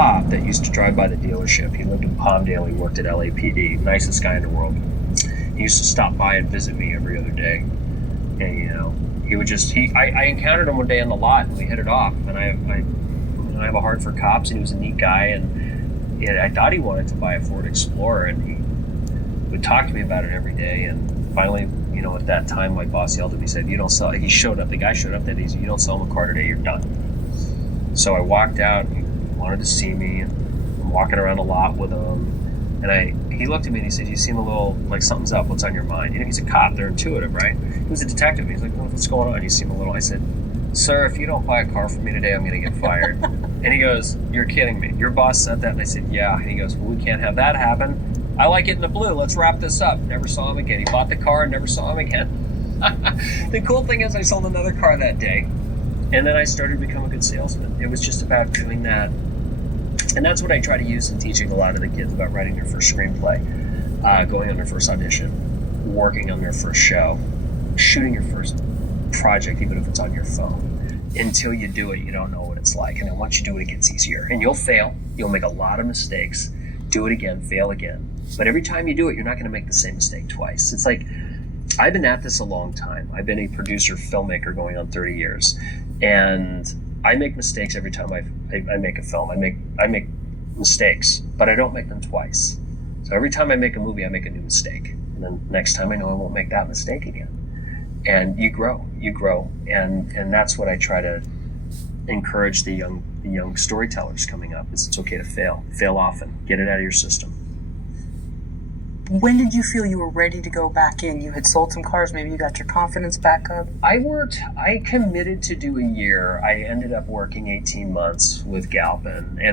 cop that used to drive by the dealership. He lived in Palmdale. He worked at LAPD. Nicest guy in the world. He used to stop by and visit me every other day. And, he would just, I encountered him one day on the lot, and we hit it off. And I have a heart for cops, and he was a neat guy. And I thought he wanted to buy a Ford Explorer, and he would talk to me about it every day. And finally, at that time, my boss yelled at me, said, "You don't sell." He showed up. The guy showed up that day. "You don't sell him a car today, you're done." So I walked out. He wanted to see me, and I'm walking around a lot with him. And he looked at me and he said, "You seem a little like something's up. What's on your mind?" He's a cop. They're intuitive, right? He was a detective. He's like, "What's going on?" You seem a little. I said, "Sir, if you don't buy a car for me today, I'm going to get fired." And he goes, "You're kidding me. Your boss said that?" And I said, "Yeah." And he goes, "Well, we can't have that happen. I like it in the blue. Let's wrap this up." Never saw him again. He bought the car and never saw him again. The cool thing is I sold another car that day, and then I started to become a good salesman. It was just about doing that. And that's what I try to use in teaching a lot of the kids about writing their first screenplay, going on their first audition, working on their first show, shooting your first project, even if it's on your phone. Until you do it, you don't know what it's like. And then once you do it, it gets easier. And you'll fail. You'll make a lot of mistakes. Do it again, fail again. But every time you do it, you're not going to make the same mistake twice. It's like, I've been at this a long time. I've been a producer, filmmaker going on 30 years. And I make mistakes every time I make a film. I make mistakes, but I don't make them twice. So every time I make a movie, I make a new mistake. And then next time I know I won't make that mistake again. And you grow. And that's what I try to encourage the young storytellers coming up, is it's okay to fail often, get it out of your system. When did you feel you were ready to go back in? You had sold some cars, maybe you got your confidence back up? I committed to do a year. I ended up working 18 months with Galpin, and